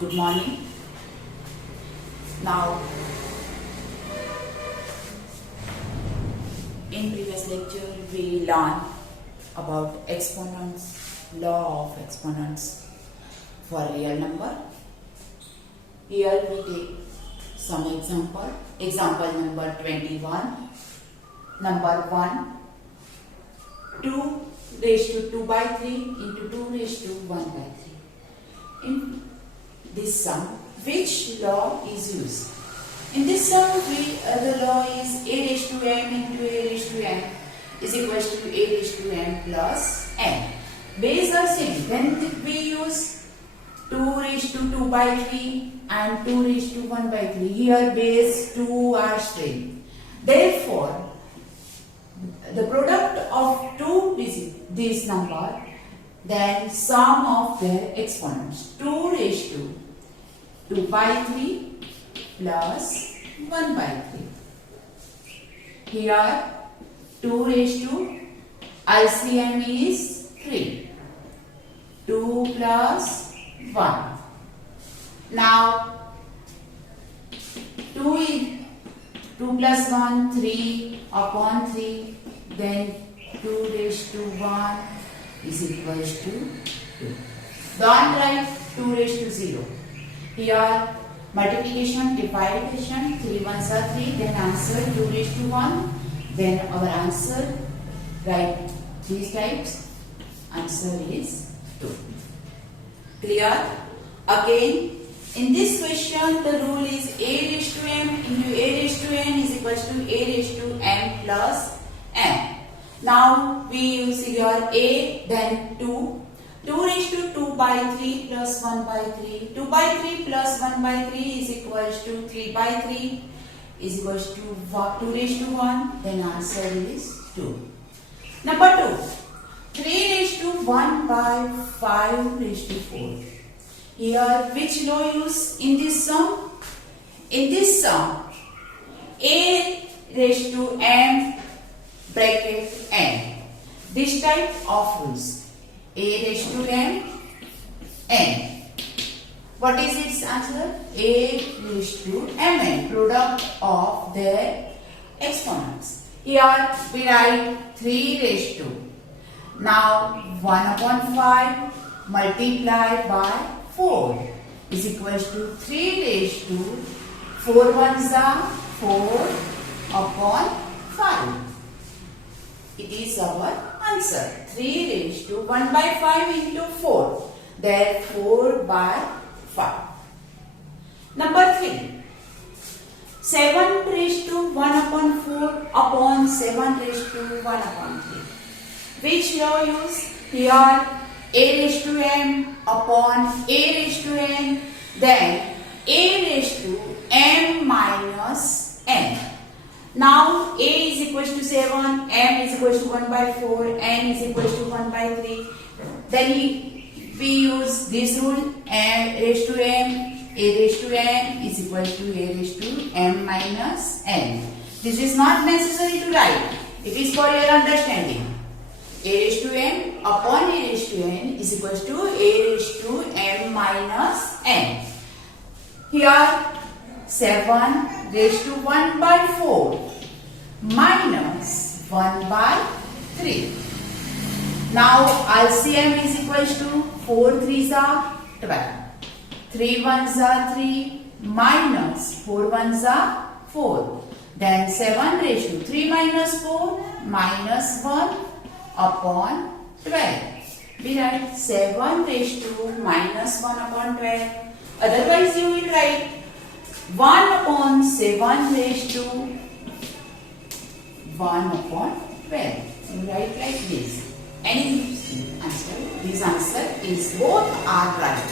Good morning. Now, in previous lecture we learned about exponents, law of exponents for real number. Here we take some example. Example number 21. Number 1. 2 raised to 2 by 3 into 2 raised to 1 by 3. In this sum, which law is used? In this sum, the law is a raised to m into a raised to m is equal to a raised to m plus n. Base are same. Then we use 2 raised to 2 by 3 and 2 raised to 1 by 3. Here base 2 are same. Therefore, the product of two is this number, then sum of their exponents. 2 raised to 2 by 3 plus 1 by 3. Here 2 raised to LCM is 3. 2 plus 1. Now 2 plus 1, 3 upon 3, then 2 raised to 1 is equals to 2. Don't write 2 raised to 0. Here multiplication, division, 3 ones are 3, then answer 2 raised to 1, then our answer, write these types, answer is 2. Clear? Again, in this question the rule is a raised to m into a raised to n is equals to a raised to m plus n. Now we use here a, then 2. 2 raised to 2 by 3 plus 1 by 3. 2 by 3 plus 1 by 3 is equals to 3 by 3 is equals to 2 raised to 1. Then answer is 2. Number 2. 3 raised to 1 by 5 raised to 4. Here which law use in this sum? In this sum, a raised to m bracket n. This type of rules. A raised to m, n. What is its answer? A raised to mn, product of their exponents. Here we write 3 raised to. Now 1 upon 5 multiplied by 4 is equals to 3 raised to 4 ones are 4 upon 5. It is our answer. 3 raised to 1 by 5 into 4. Therefore, 4 by 5. Number 3. 7 raised to 1 upon 4 upon 7 raised to 1 upon 3. Which law use? Here a raised to m upon a raised to n, then a raised to m minus n. Now a is equals to 7, m is equals to 1 by 4, n is equals to 1 by 3. Then we use this rule, a raised to m, a raised to n is equals to a raised to m minus n. This is not necessary to write. It is for your understanding. A raised to m upon a raised to n is equals to a raised to m minus n. Here 7 raised to 1 by 4 minus 1 by 3. Now LCM is equals to 4 3s are 12. 3 1s are 3 minus 4 1s are 4. Then 7 raised to 3 minus 4 minus 1 upon 12. We write 7 raised to minus 1 upon 12. Otherwise you will write 1 upon 7 raised to 1 upon 12. You write like this. Any answer, this answer is both are right.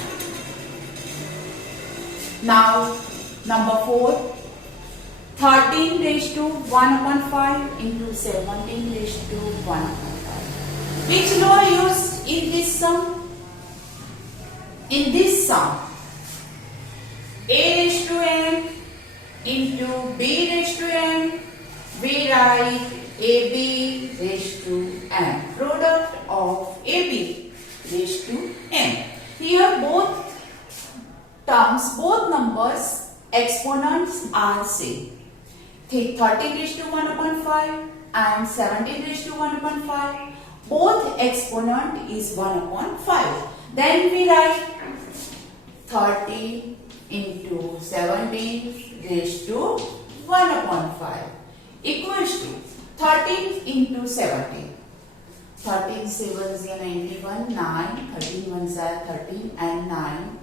Now number 4. 13 raised to 1 upon 5 into 17 raised to 1 upon 5. Which law used in this sum? In this sum, a raised to m into b raised to m, we write ab raised to m, product of ab raised to m. Here both terms terms, both numbers exponents are same. 13 raised to 1 upon 5 and 17 raised to 1 upon 5. Both exponent is 1 upon 5. Then we write 30 into 17 raised to 1 upon 5 equals to 13 into 17. 13 7s are 91, 9, 13 1s are 13 and 9.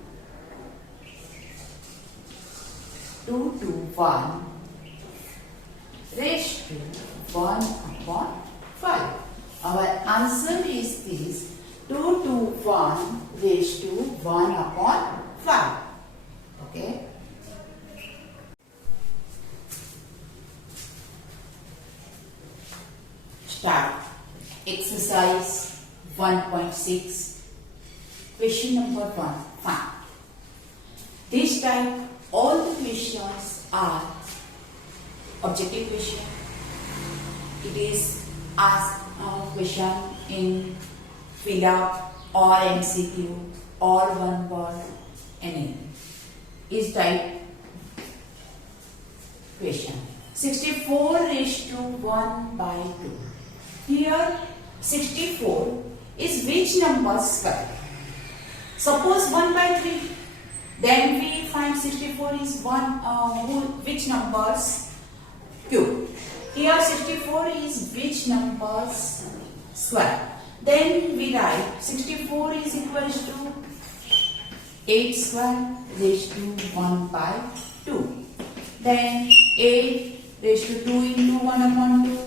2 to 1 raised to 1 upon 5. Our answer is this, 2 to 1 raised to 1 upon 5. Okay. Start. Exercise 1.6. Question number 1. Find. This time all the questions are objective question. It is asked question in fill up or MCQ or one word, any is type question. 64 raised to 1 by 2. Here 64 is which number square? Suppose 1 by 3. Then we find 64 is which numbers cube. Here 64 is which numbers square. Then we write 64 is equals to 8 square raised to 1 by 2. Then 8 raised to 2 into 1 upon 2.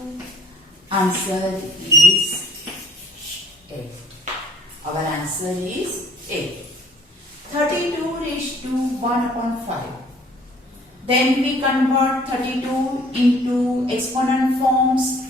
Answer is 8. Our answer is 8. 32 raised to 1 upon 5. Then we convert 32 into exponent forms.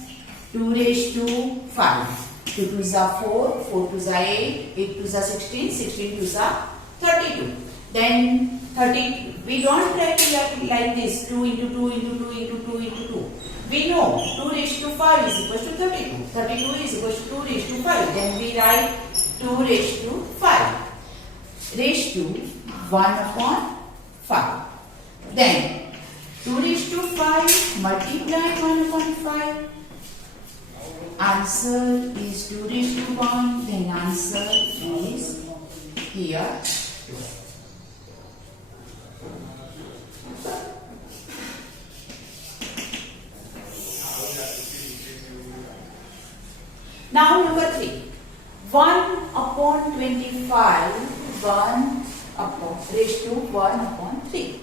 2 raised to 5. 2 2s are 4, 4 2s are 8, 8 2s are 16, 16 2s are 32. Then 30, we don't write it like this, 2 into 2 into 2 into 2 into 2. We know 2 raised to 5 is equal to 32. 32 is equal to 2 raised to 5. Then we write 2 raised to 5. Raised to 1 upon 5. Then 2 raised to 5 multiply 1 upon 5. Answer is 2 raised to 1. Then answer is here. Now number 3. 1 upon 25, 1 upon raised to 1 upon 3.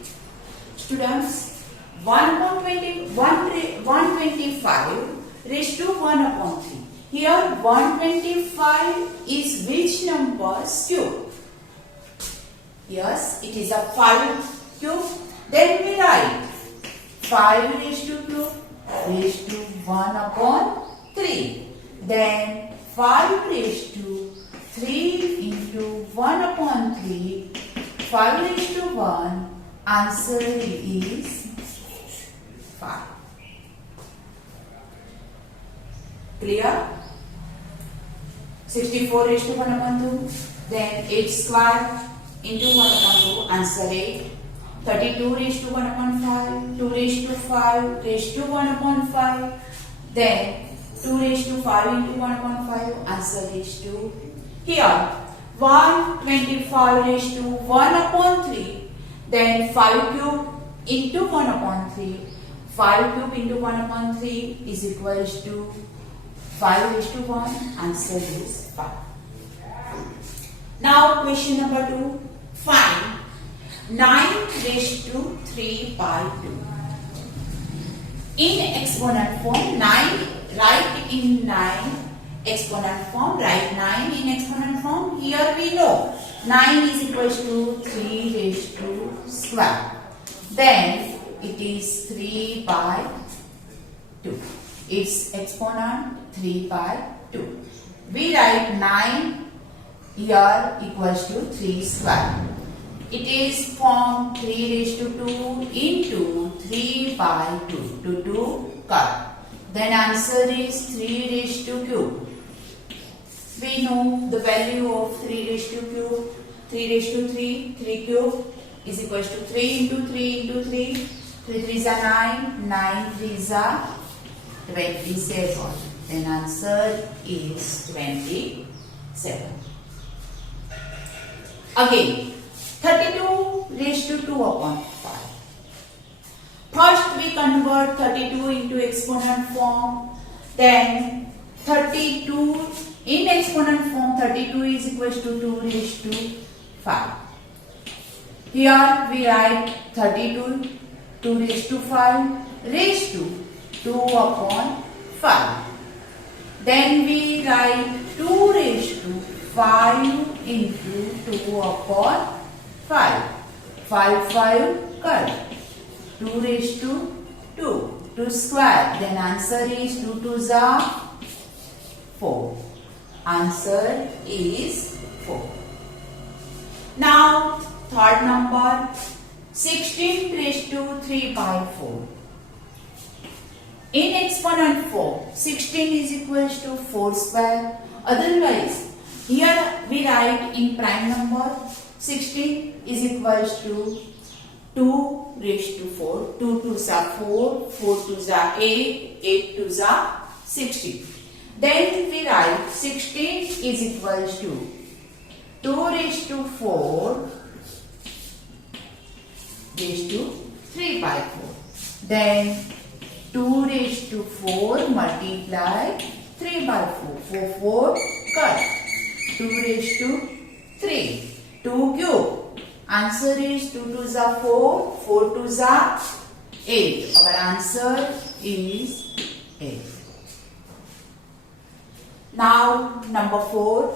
Students, 1 upon 20, 125 raised to 1 upon 3. Here 125 is which number's cube? Yes, it is a 5 cube. Then we write 5 raised to cube raised to 1 upon 3. Then 5 raised to 3 into 1 upon 3. 5 raised to 1. Answer is 5. Clear? 64 raised to 1 upon 2. Then 8 square into 1 upon 2. Answer 8. 32 raised to 1 upon 5. 2 raised to 5 raised to 1 upon 5. Then 2 raised to 5 into 1 upon 5. Answer is 2. Here 125 raised to 1 upon 3. Then 5 cube into 1 upon 3. 5 cube into 1 upon 3 is equals to 5 raised to 1. Answer is 5. Now question number 2. Find 9 raised to 3 by 2. In exponent form, 9 write in 9 exponent form. Write 9 in exponent form. Here we know 9 is equals to 3 raised to square. Then it is 3 by 2. Its exponent 3 by 2. We write 9 here equals to 3 square. It is form 3 raised to 2 into 3 by 2 to 2 cut. Then answer is 3 raised to cube. We know the value of 3 raised to cube. 3 raised to 3, 3 cube. is equals to 3 into 3 into 3. 3 3s are 9. 9 3s are 27. Then answer is 27. Again, 32 raised to 2 upon 5. First we convert 32 into exponent form. Then 32 in exponent form, 32 is equals to 2 raised to 5. Here we write 32, 2 raised to 5 raised to 2 upon 5. Then we write 2 raised to 5 into 2 upon 5. 5 5 cut. 2 raised to 2. 2 square. Then answer is 2 2s are 4. Answer is 4. Now third number, 16 raised to 3 by 4. In exponent form, 16 is equals to 4 square. Otherwise, here we write in prime number, 16 is equals to 2 raised to 4. 2 2s are 4, 4 2s are 8, 8 2s are 16. Then we write 16 is equals to 2 raised to 4 raised to 3 by 4. Then 2 raised to 4 multiply 3 by 4. 4 4 cut. 2 raised to 3. 2 cube. Answer is 2 2s are 4. 4 2s are 8. Our answer is 8. Now number 4.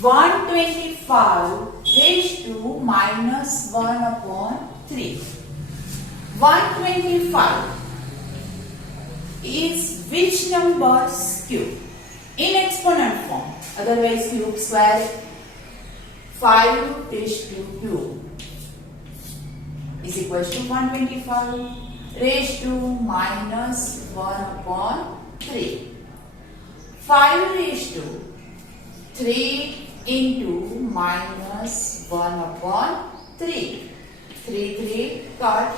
125 raised to minus 1 upon 3. 125 is which number's cube? In exponent form, otherwise cube square. 5 raised to cube is equals to 125 raised to minus 1 upon 3. 5 raised to 3 into minus 1 upon 3. 3 3 cut.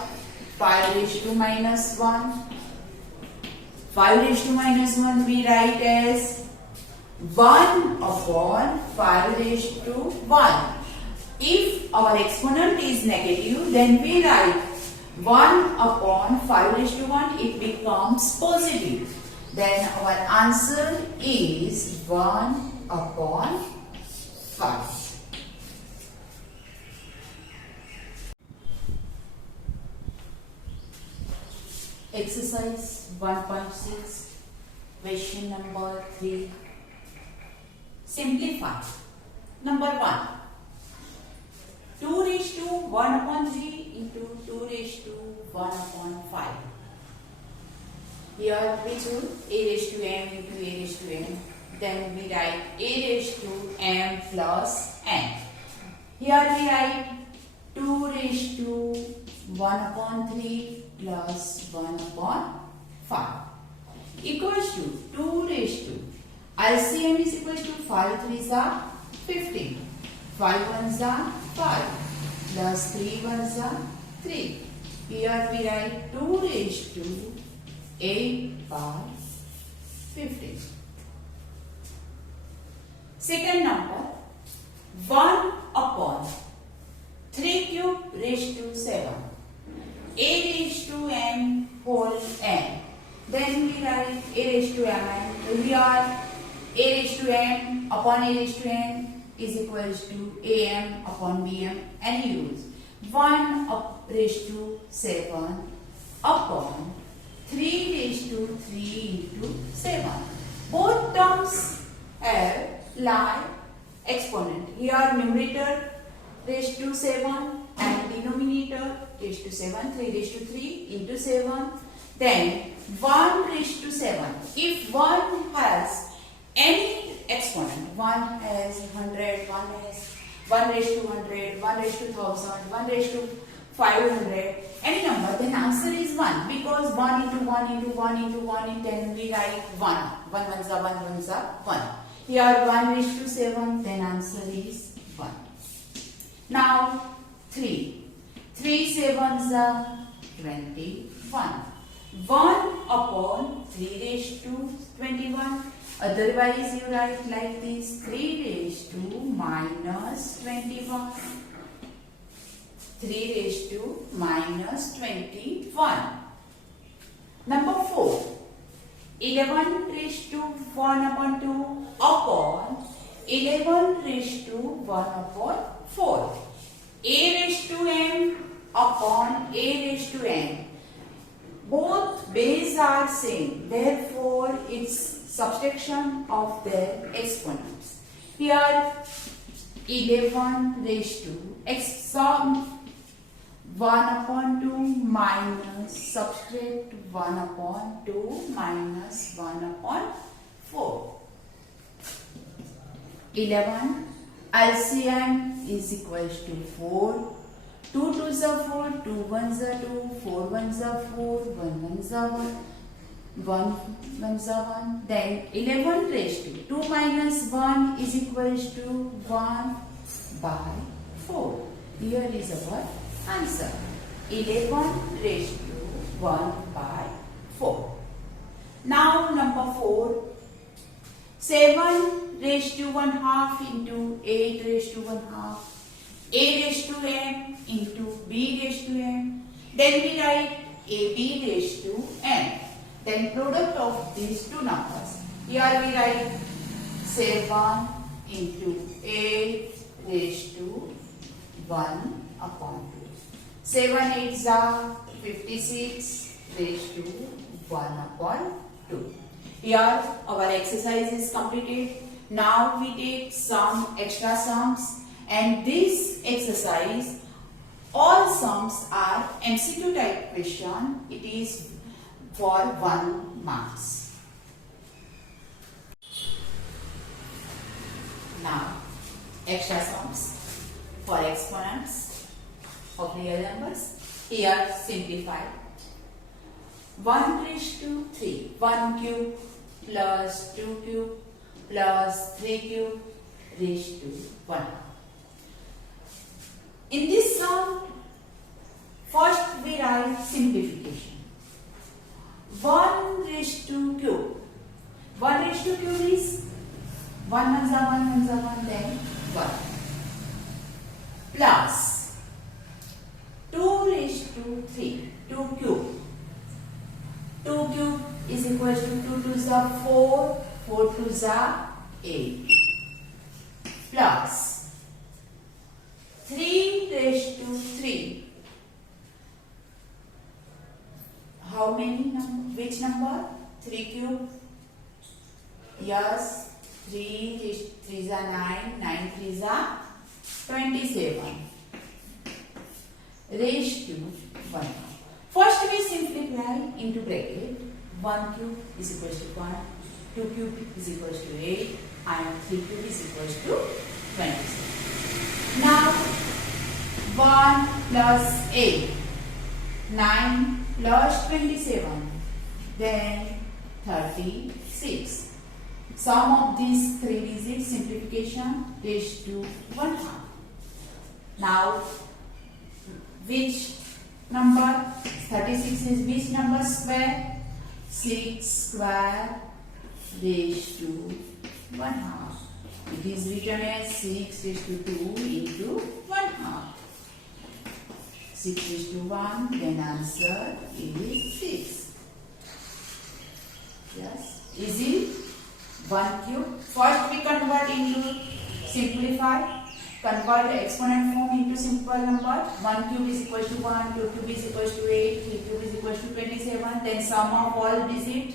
5 raised to minus 1. 5 raised to minus 1 we write as 1 upon 5 raised to 1. If our exponent is negative, then we write 1 upon 5 raised to 1. It becomes positive. Then our answer is 1 upon 5. Exercise 1.6, question number 3. Simplify. Number 1. 2 raised to 1 upon 3 into 2 raised to 1 upon 5. Here we choose a raised to m into a raised to n. Then we write a raised to m plus n. Here we write 2 raised to 1 upon 3 plus 1 upon 5 equals to 2 raised to LCM is equals to 5 3s are 15. 5 1s are 5 plus 3 1s are 3. Here we write 2 raised to 8 by 15. Second number, 1 upon 3 cube raised to 7. A raised to n whole n. Then we write a raised to mn. Here a raised to n upon a raised to n is equals to am upon bm, and use 1 up raised to 7 upon 3 raised to 3 into 7. Both terms have like exponent. Here numerator raised to 7 and denominator raised to 7. 3 raised to 3 into 7. Then 1 raised to 7. If 1 has any exponent, 1 has 100, 1 has 1 raised to 100, 1 raised to 1000, 1 raised to 500, any number, then answer is 1, because 1 into 1 into 1 into 1 in 10 we write 1. 1 ones are 1 ones are 1. Here 1 raised to 7, then answer is 1. Now 3. 3 sevens are 21. 1 upon 3 raised to 21. Otherwise, you write like this: 3 raised to minus 21. 3 raised to minus 21. Number 4. 11 raised to 1 upon 2 upon 11 raised to 1 upon 4. A raised to m upon a raised to n. Both base are same. Therefore, it's subtraction of their exponents. Here, 11 raised to sum 1 upon 2 minus subtract 1 upon 2 minus 1 upon 4. 11 LCM is equals to 4. 2 2s are 4, 2 1s are 2, 4 1s are 4, 1 1s are 1, 1 1s are 1. Then 11 raised to 2 minus 1 is equals to 1 by 4. Here is our answer. 11 raised to 1 by 4. Now number 4. 7 raised to 1 half into 8 raised to 1 half. A raised to m into b raised to m. Then we write ab raised to m. Then product of these two numbers. Here we write 7 into 8 raised to 1 upon 2. 7 8s are 56 raised to 1 upon 2. Here our exercise is completed. Now we take some extra sums, and this exercise, all sums are MCQ type question. It is for 1 marks. Now extra sums for exponents of real numbers. Here simplify. 1 raised to 3. 1 cube plus 2 cube plus 3 cube raised to 1. In this sum, first we write simplification. 1 raised to cube. 1 raised to cube is 1 1s are 1, 1s are 1, then 1. Plus 2 raised to 3. 2 cube. 2 cube is equal to 2 2s are 4, 4 2s are 8. Plus 3 raised to 3. How many number? Which number? 3 cube. Yes, 3 3s are 9, 9 3s are 27. Raised to 1. First we simplify into bracket. 1 cube is equal to 1, 2 cube is equal to 8, and 3 cube is equal to 27. Now 1 plus 8, 9 plus 27, then 36. Sum of these 3 digits simplification raised to 1 half. Now which number? 36 is which number square? 6 square raised to 1 half. It is written as 6 raised to 2 into 1 half. 6 raised to 1, then answer is 6. Yes, easy. 1 cube. First we convert into simplify. Convert the exponent form into simple number. 1 cube is equal to 1, 2 cube is equal to 8, 3 cube is equal to 27. Then sum of all digits.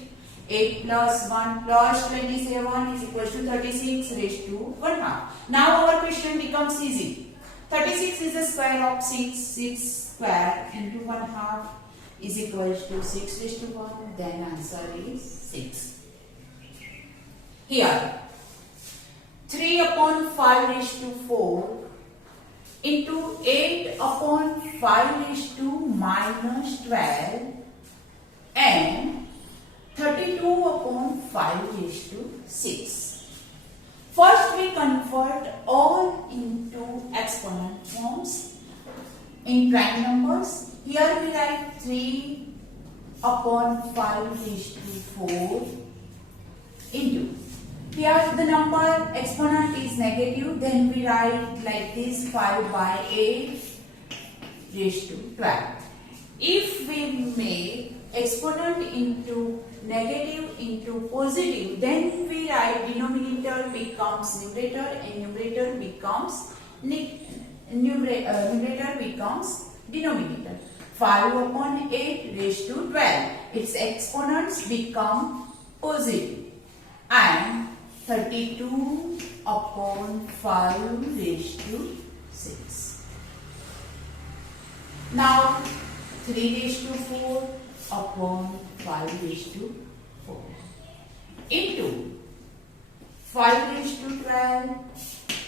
8 plus 1 plus 27 is equal to 36 raised to 1 half. Now our question becomes easy. 36 is the square of 6. 6 square into 1 half is equal to 6 raised to 1. Then answer is 6. Here 3 upon 5 raised to 4 into 8 upon 5 raised to minus 12 and 32 upon 5 raised to 6. First we convert all into exponent forms. in prime numbers. Here we write 3 upon 5 is to 4 into. Here the number exponent is negative, then we write like this 5 by 8 raised to 12. If we make exponent into negative into positive, then we write denominator becomes numerator and numerator becomes denominator. 5 upon 8 raised to 12. Its exponents become positive. And 32 upon 5 raised to 6. Now 3 raised to 4 upon 5 raised to 4 into 5 raised to 12.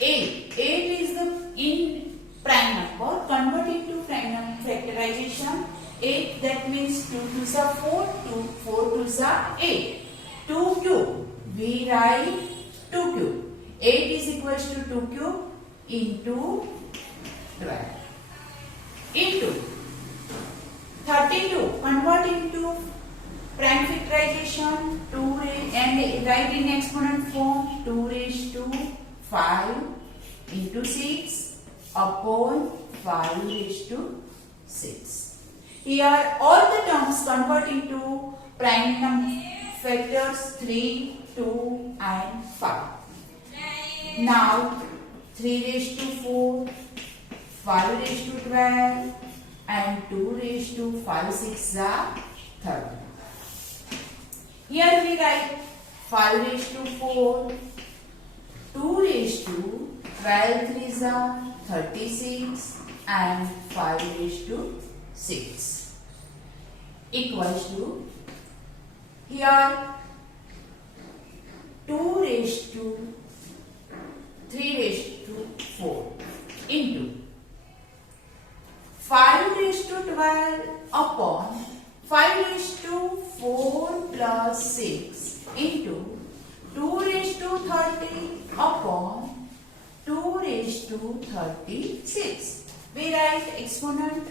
8 is the in prime number. Convert into prime number factorization. 8, that means 2 to the 4, 4 to the 8. 2 cube. We write 2 cube. 8 is equals to 2 cube into 12 into 32. Convert into prime factorization. 2 and write in exponent form. 2 raised to 5 into 6 upon 5 raised to 6. Here all the terms convert into prime number factors 3, 2 and 5. Now 3 raised to 4, 5 raised to 12 and 2 raised to 5 6 are 30. Here we write 5 raised to 4, 2 raised to 12 3 are 36 and 5 raised to 6 equals to here 2 raised to 3 raised to 4 into 5 raised to 12 upon 5 raised to 4 plus 6 into 2 raised to 30 upon 2 raised to 36. We write exponent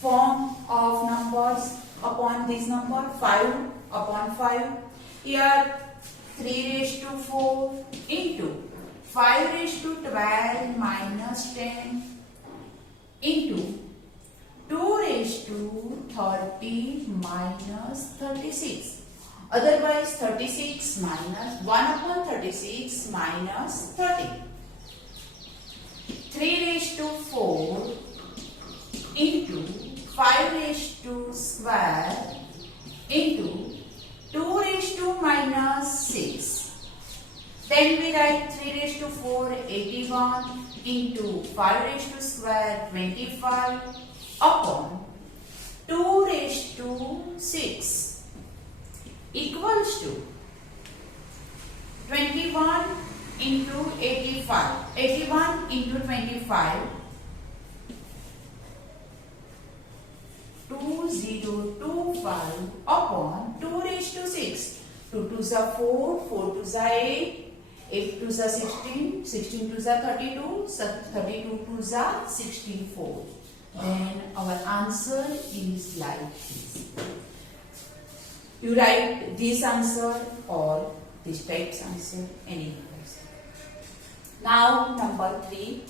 form of numbers upon this number 5 upon 5. Here 3 raised to 4 into 5 raised to 12 minus 10 into 2 raised to 30 minus 36. Otherwise 36 minus 1 upon 36 minus 30. 3 raised to 4 into 5 raised to square into 2 raised to minus 6. Then we write 3 raised to 4 81 into 5 raised to square 25 upon 2 raised to 6 equals to 21 into 85. 81 into 25 2025 upon 2 raised to 6. 2 to the 4, 4 to the 8, 8 to the 16, 16 to the 32, 32 to the 64. Then our answer is like this. You write this answer or this type's answer, any numbers. Now number 3.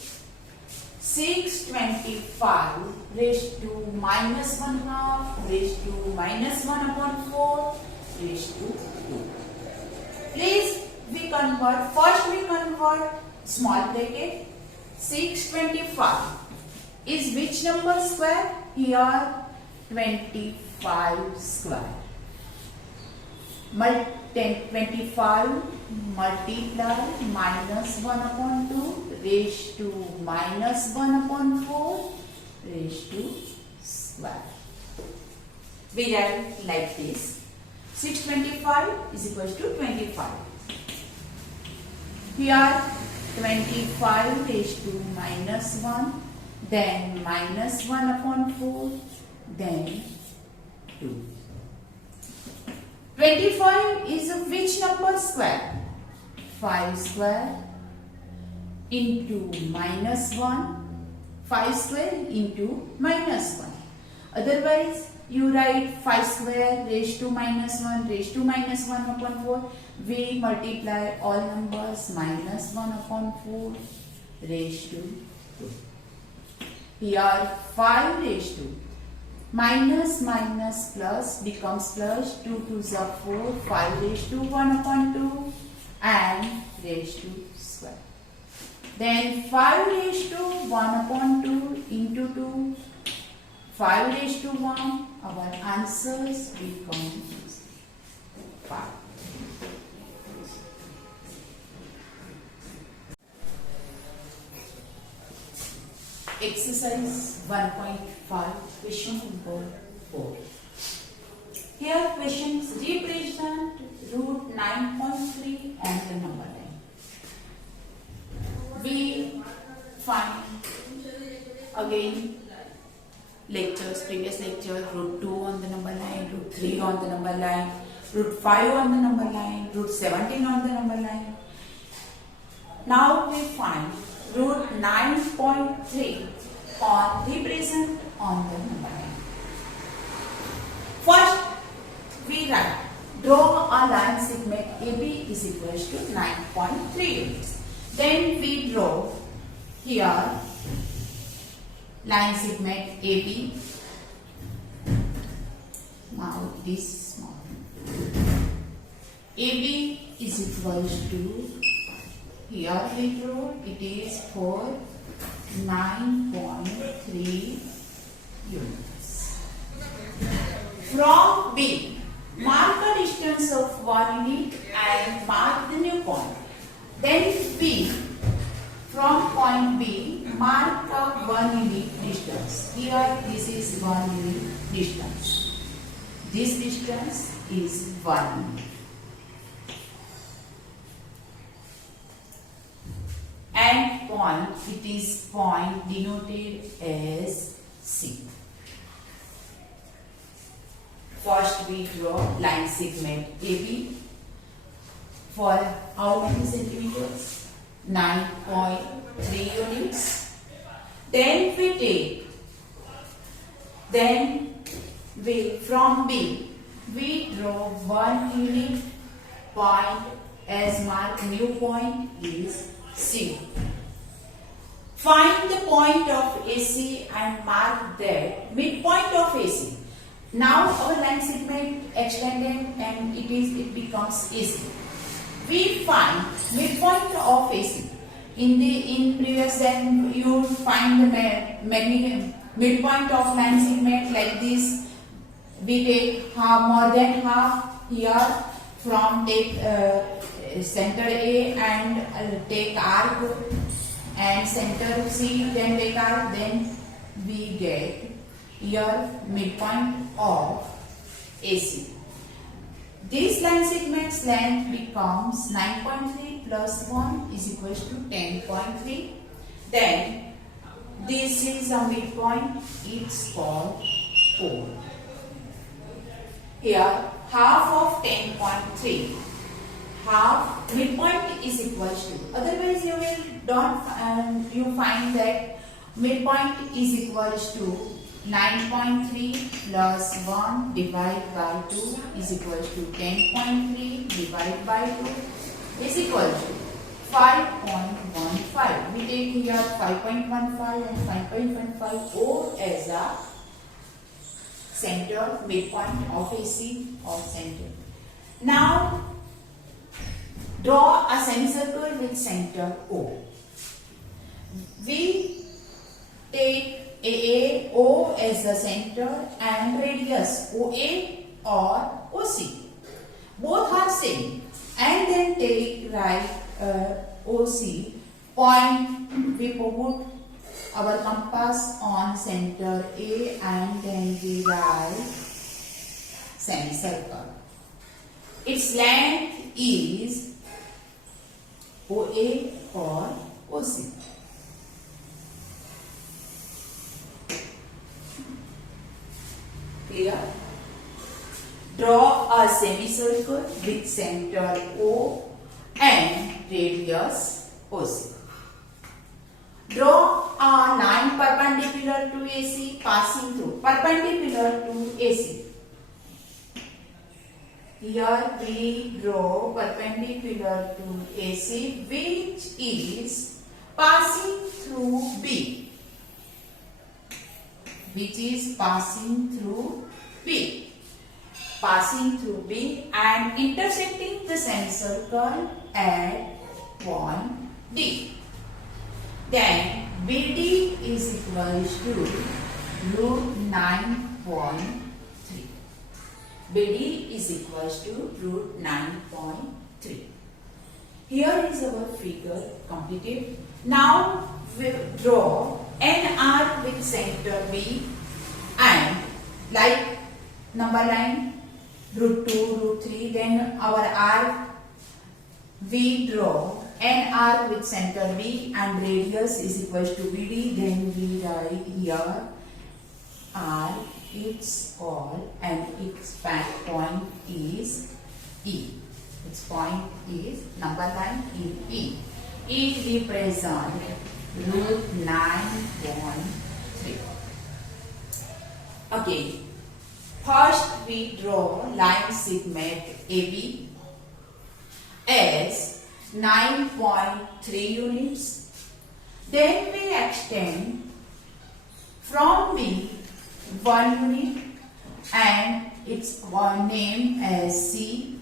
625 raised to minus 1 half raised to minus 1 upon 4 raised to 2. Please we convert, first we convert small bracket. 625 is which number square? Here 25 square. 25 multiply minus 1 upon 2 raised to minus 1 upon 4 raised to square. We write like this. 625 is equals to 25. Here 25 raised to minus 1, then minus 1 upon 4, then 2. 25 is which number square? 5 square into minus 1. 5 square into minus 1. Otherwise, you write 5 square raised to minus 1 raised to minus 1 upon 4. We multiply all numbers minus 1 upon 4 raised to 2. Here 5 raised to minus minus plus becomes plus, 2 2s are 4, 5 raised to 1 upon 2 and raised to square. Then 5 raised to 1 upon 2 into 2, 5 raised to 1, our answers become 5. Exercise 1.5, question number 4. Here questions represent root 9.3 on the number line. We find again previous lecture, root 2 on the number line, root 3 on the number line, root 5 on the number line, root 17 on the number line. Now we find root 9.3 represent on the number line. First, we draw a line segment AB is equals to 9.3 units. Then we draw here line segment AB. Now it is small. AB is equals to, here we draw, it is for 9.3 units. From B, mark a distance of 1 unit and mark the new point. Then B, from point B, mark a 1 unit distance. Here this is 1 unit distance. This distance is 1 unit. And point, it is point denoted as C. First we draw line segment AB for how many centimeters? 9.3 units. Then from B we draw 1 unit point as marked. New point is C. Find the point of AC and mark that midpoint of AC. Now our line segment extended and it becomes AC. We find midpoint of AC. In previous then you find the midpoint of line segment like this. We take more than half here from take center A and take arc and center C, then take arc, then we get here midpoint of AC. This line segment's length becomes 9.3 plus 1 is equals to 10.3. Then this is a midpoint, it's called 4. Here half of 10.3. Half midpoint is equals to. Otherwise, you will you find that midpoint is equals to 9.3 plus 1 divided by 2 is equals to 10.3 divided by 2 is equals to 5.15. We take here 5.15 and 5.15 O as a center, midpoint of AC or center. Now draw a semicircle with center O. We take O as the center and radius OA or OC. Both are same. And then take OC point. We put our compass on center A and then we write semicircle. Its length is OA or OC. Clear? Draw a semicircle with center O and radius OC. Draw a line perpendicular to AC passing through perpendicular to AC. Here we draw perpendicular to AC, which is passing through B. Which is passing through B. Passing through B and intersecting the semicircle at point D. Then BD is equals to root 9.3. BD is equals to root 9.3. Here is our figure completed. Now we draw NR with center B and like number line root 2, root 3. Then our R, we draw NR with center B and radius is equals to BD. Then we write here R, its all, and its point is E. Its point is number line in E. E represents root 9.3. Again, first we draw line segment AB as 9.3 units. Then we extend from B 1 unit and its name as C.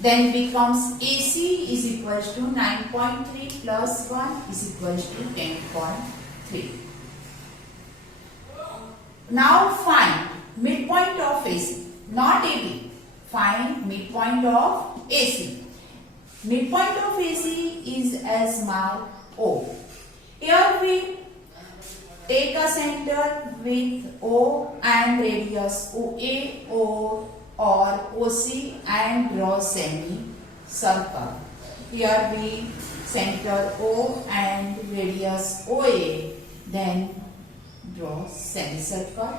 Then becomes AC is equals to 9.3 plus 1 is equals to 10.3. Now find midpoint of AC, not AB. Find midpoint of AC. Midpoint of AC is as mark O. Here we take a center with O and radius OA or OC and draw semicircle. Here we center O and radius OA, then draw semicircle.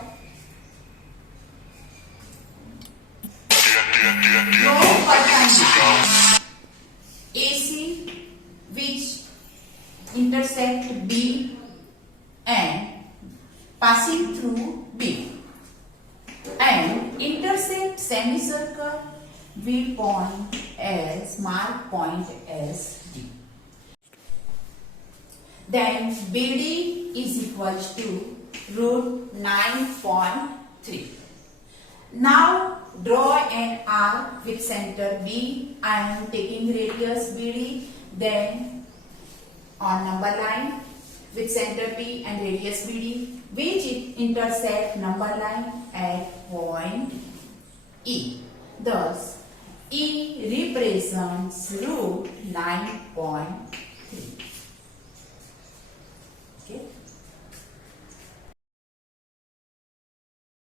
Draw perpendicular AC which intersect B and passing through B and intersect semicircle, we point as mark point as D. Then BD is equals to root 9.3. Now draw an arc with center B. I am taking radius BD. Then on number line with center B and radius BD, which intersect number line at point E. Thus, E represents root 9.3.